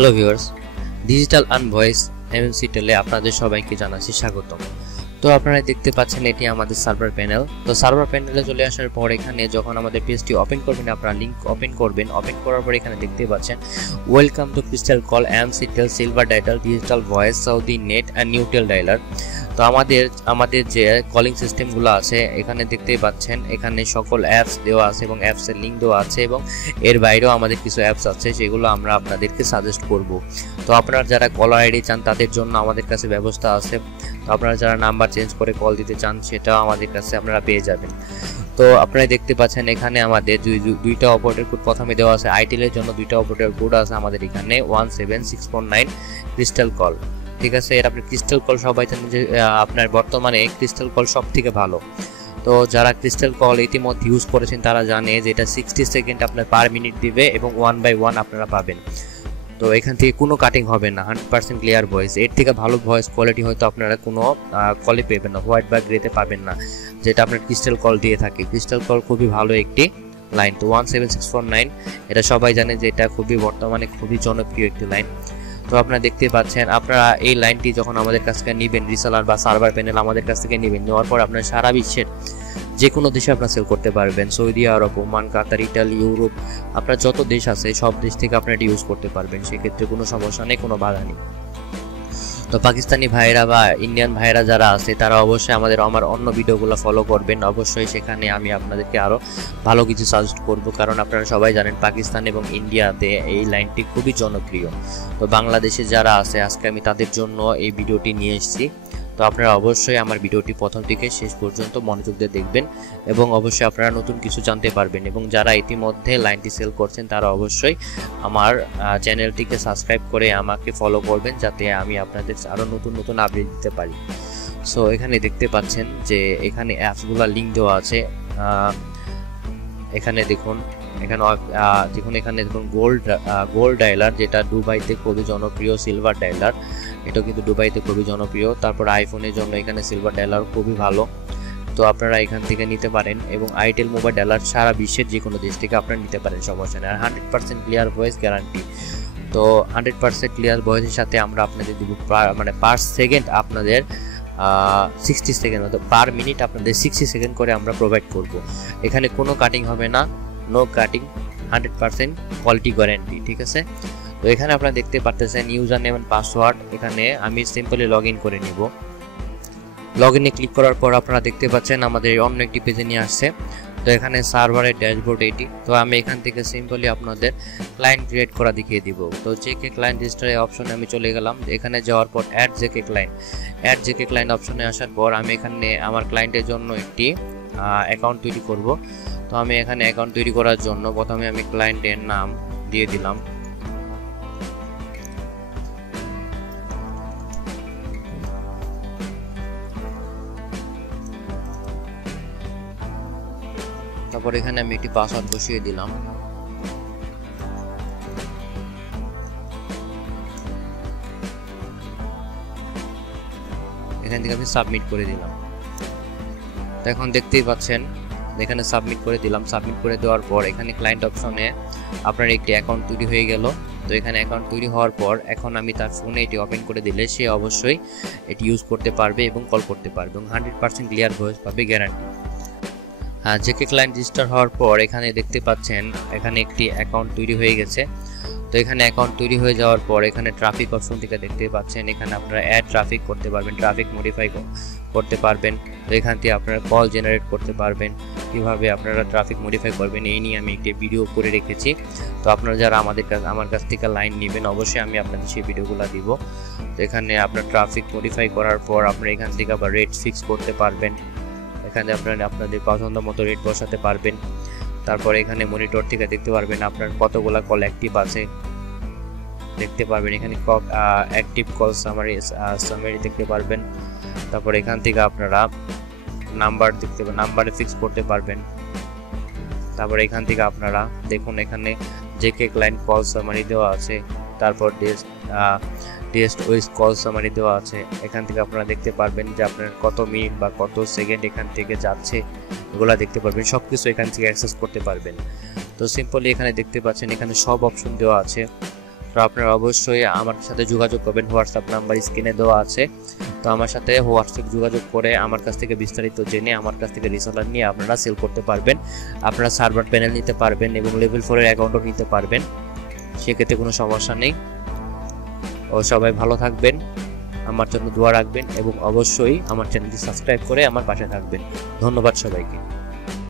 Hello viewers, digital and voice MNC টেলে আপনাদের সবাইকে জানাচ্ছি স্বাগতম। তো আপনারা দেখতে পাচ্ছেন এটি আমাদের সার্ভার প্যানেল। তো সার্ভার প্যানেলে চলে আসার পর এখানে যখন আমাদের পেজটি ওপেন করবেন, আপনারা লিংক ওপেন করবেন। ওপেন করার পর এখানে দেখতে পাচ্ছেন welcome to Crystal Call MNC Tel Silver Dial Digital Voice Saudi Net and Newtel dialer. তো আমাদের যে কলিং সিস্টেমগুলো আছে এখানে দেখতেই পাচ্ছেন, এখানে সকল অ্যাপস দেওয়া আছে এবং অ্যাপসের লিঙ্ক দেওয়া আছে এবং এর বাইরেও আমাদের কিছু অ্যাপস আছে, সেগুলো আমরা আপনাদেরকে সাজেস্ট করব। তো আপনারা যারা কলার আইডি চান তাদের জন্য আমাদের কাছে ব্যবস্থা আছে। তো আপনারা যারা নাম্বার চেঞ্জ করে কল দিতে চান সেটাও আমাদের কাছে আপনারা পেয়ে যাবেন। তো আপনারা দেখতে পাচ্ছেন এখানে আমাদের দুইটা অপারেটর কোড প্রথমে দেওয়া আছে। আইটেলের জন্য দুইটা অপারেটর কোড আছে আমাদের এখানে 17649 ক্রিস্টাল কল। ঠিক আছে, এর আপনি ক্রিস্টাল কল সবাই জানেন যে আপনার বর্তমানে ক্রিস্টাল কল সব থেকে ভালো। তো যারা ক্রিস্টাল কল ইতিমধ্যে ইউজ করেছেন তারা জানে যে এটা 60 সেকেন্ড আপনার পার মিনিট দিবে এবং 1 বাই 1 আপনারা পাবেন। তো এখান থেকে কোনো কাটিং হবে না, 100% ক্লিয়ার ভয়েস। এর থেকে ভালো ভয়েস কোয়ালিটি হয়তো আপনারা কোনো কলে পেবেন না, হোয়াইট বা গ্রেতে পাবেন না, যেটা আপনার ক্রিস্টাল কল দিয়ে থাকে। ক্রিস্টাল কল খুবই ভালো একটি লাইন। তো 17649 এটা সবাই জানে যে এটা বর্তমানে খুবই জনপ্রিয় একটি লাইন। তো আপনারা দেখতে পাচ্ছেন, আপনারা এই লাইনটি যখন আমাদের কাছ থেকে নেবেন, রিসেলার বা সার্ভার প্যানেল আমাদের কাছ থেকে নেবেন, নেওয়ার পর আপনার সারা বিশ্বের যে কোনো দেশে আপনারা সেল করতে পারবেন। সৌদি আরব, ওমান, কাতার, ইটালি, ইউরোপ, আপনার যত দেশ আছে সব দেশ থেকে আপনারা এটি ইউজ করতে পারবেন। সেক্ষেত্রে কোনো সমস্যা নেই, কোনো বাধা নেই। তো পাকিস্তানি ভাইরা বা ইন্ডিয়ান ভাইরা যারা আছে তারা অবশ্যই আমার অন্য ভিডিওগুলো ফলো করবেন। অবশ্যই সেখানে আমি আপনাদেরকে আরও ভালো কিছু সাজেস্ট করব, কারণ আপনারা সবাই জানেন পাকিস্তান এবং ইন্ডিয়াতে এই লাইনটি খুবই জনপ্রিয়। তো বাংলাদেশে যারা আছে আজকে আমি তাদের জন্য এই ভিডিওটি নিয়ে এসেছি। তো আপনারা অবশ্যই আমার ভিডিওটি প্রথম থেকে শেষ পর্যন্ত মনোযোগ দিয়ে দেখবেন এবং অবশ্যই আপনারা নতুন কিছু জানতে পারবেন। এবং যারা ইতিমধ্যে লাইনটি সেল করছেন তারা অবশ্যই আমার চ্যানেলটিকে সাবস্ক্রাইব করে আমাকে ফলো করবেন, যাতে আমি আপনাদের আরও নতুন আপডেট দিতে পারি। সো এখানে দেখতে পাচ্ছেন যে এখানে অ্যাপসগুলো লিঙ্ক দেওয়া আছে। এখানে দেখুন, এখানে দেখুন গোল্ড ডায়ালার, যেটা দুবাইতে খুবই জনপ্রিয়। সিলভার ডায়ালার, এটা কিন্তু দুবাইতে খুবই জনপ্রিয়। তারপর আইফোনের জন্য এখানে সিলভার ডায়ালার খুবই ভালো। তো আপনারা এখান থেকে নিতে পারেন এবং আইটেল মোবাইল ডায়ালার সারা বিশ্বের যে কোনো দেশ থেকে আপনারা নিতে পারেন, সমস্যা নেই। আর 100% ক্লিয়ার ভয়েস গ্যারান্টি। তো 100% ক্লিয়ার ভয়েসের সাথে আমরা আপনাদের দিব পার সেকেন্ড আপনাদের 60 সেকেন্ড, মতো পার মিনিট আপনাদের 60 সেকেন্ড করে আমরা প্রোভাইড করব। এখানে কোনো কাটিং হবে না, নো কাটিং, 100% কোয়ালিটি গ্যারান্টি। ঠিক আছে, তো এখানে আপনারা দেখতে পাচ্ছেন ইউজার নেম এন্ড পাসওয়ার্ড। এখানে আমি সিম্পলি লগ ইন করে নিব। লগ ইনে ক্লিক করার পর আপনারা দেখতে পাচ্ছেন আমাদের অন্য একটি পেজে নিয়ে আসছে। তো এখানে সার্ভারের ড্যাশবোর্ড এটি। তো আমি এখান থেকে সিম্পলি আপনাদের ক্লায়েন্ট ক্রিয়েট করা দেখিয়ে দিব। তো জেকে ক্লায়েন্ট রেজিস্টার অপশনে আমি চলে গেলাম। এখানে যাওয়ার পর অ্যাড জেকে ক্লায়েন্ট অপশনে আসার পর আমি এখানে আমার ক্লায়েন্টের জন্য একটি অ্যাকাউন্ট তৈরি করব। তো আমি এখানে অ্যাকাউন্ট তৈরি করার জন্য প্রথমে আমি ক্লায়েন্টের নাম দিয়ে দিলাম। তারপর এখানে আমি একটি পাসওয়ার্ড বসিয়ে দিলাম। এখান থেকে আমি সাবমিট করে দিলাম। তো এখন দেখতেই পাচ্ছেন এখানে সাবমিট করে দিলাম। সাবমিট করে দেওয়ার পর এখানে ক্লায়েন্ট অপশনে আপনার একটি অ্যাকাউন্ট তৈরি হয়ে গেল। তো এখানে অ্যাকাউন্ট তৈরি হওয়ার পর এখন আমি তার ফোনে এটি ওপেন করে দিলে সে অবশ্যই এটি ইউজ করতে পারবে এবং কল করতে পারবে এবং 100% ক্লিয়ার ভয়েস পাবে, গ্যারান্টি। জেকে ক্লায়েন্ট রেজিস্টার হওয়ার পর এখানে দেখতে পাচ্ছেন এখানে একটি অ্যাকাউন্ট তৈরি হয়ে গেছে। তো এখানে অ্যাকাউন্ট তৈরি হয়ে যাওয়ার পর এখানে ট্রাফিক অপশন থেকে দেখতে পাচ্ছেন এখানে আপনারা অ্যাড ট্রাফিক করতে পারবেন, ট্রাফিক মডিফাই করতে পারবেন। তো এখান থেকে আপনারা কল জেনারেট করতে পারবেন। কিভাবে আপনারা ট্রাফিক মডিফাই করবেন এই নিয়ে আমি একটি ভিডিও করে রেখেছি। তো আপনারা যারা আমার কাছ থেকে লাইন নেবেন অবশ্যই আমি আপনাদের সেই ভিডিওগুলো দিব। তো এখানে আপনার ট্রাফিক মডিফাই করার পর আপনারা এখান থেকে আবার রেট ফিক্স করতে পারবেন। এখানে আপনারা আপনাদের পছন্দ মতো রেট বসাতে পারবেন। তারপর এখানে মনিটর থেকে দেখতে পারবেন আপনার কতগুলা কল অ্যাক্টিভ আছে, দেখতে পারবেন। এখানে অ্যাক্টিভ কল সামারি দেখতে পারবেন। তারপর এখান থেকে আপনারা নাম্বার নাম্বারে ফিক্স করতে পারবেন। তারপর এখান থেকে আপনারা দেখুন এখানে জেকে ক্লায়েন্ট কল সামারি দেওয়া আছে। তারপর টেস্ট ওয়েস কল সামারি দেওয়া আছে। এখান থেকে আপনারা দেখতে পারবেন যে আপনার কত মিনিট বা কত সেকেন্ড এখান থেকে যাচ্ছে, এগুলো দেখতে পারবেন। সব কিছু এখান থেকে অ্যাক্সেস করতে পারবেন। তো সিম্পলি এখানে দেখতে পাচ্ছেন এখানে সব অপশন দেওয়া আছে। আপনারা অবশ্যই আমার সাথে যোগাযোগ করবেন, হোয়াটসঅ্যাপ নাম্বার স্ক্রিনে দেওয়া আছে। তো আমার সাথে হোয়াটসঅ্যাপ যোগাযোগ করে আমার কাছ থেকে বিস্তারিত জেনে আমার কাছ থেকে রিসেলার নিয়ে আপনারা সেল করতে পারবেন। আপনারা সার্ভার প্যানেল নিতে পারবেন এবং লেভেল 4 এর অ্যাকাউন্টও নিতে পারবেন, সেক্ষেত্রে কোনো সমস্যা নেই। ও সবাই ভালো থাকবেন, আমার জন্য দোয়া রাখবেন এবং অবশ্যই আমার চ্যানেলটি সাবস্ক্রাইব করে আমার পাশে থাকবেন। ধন্যবাদ সবাইকে।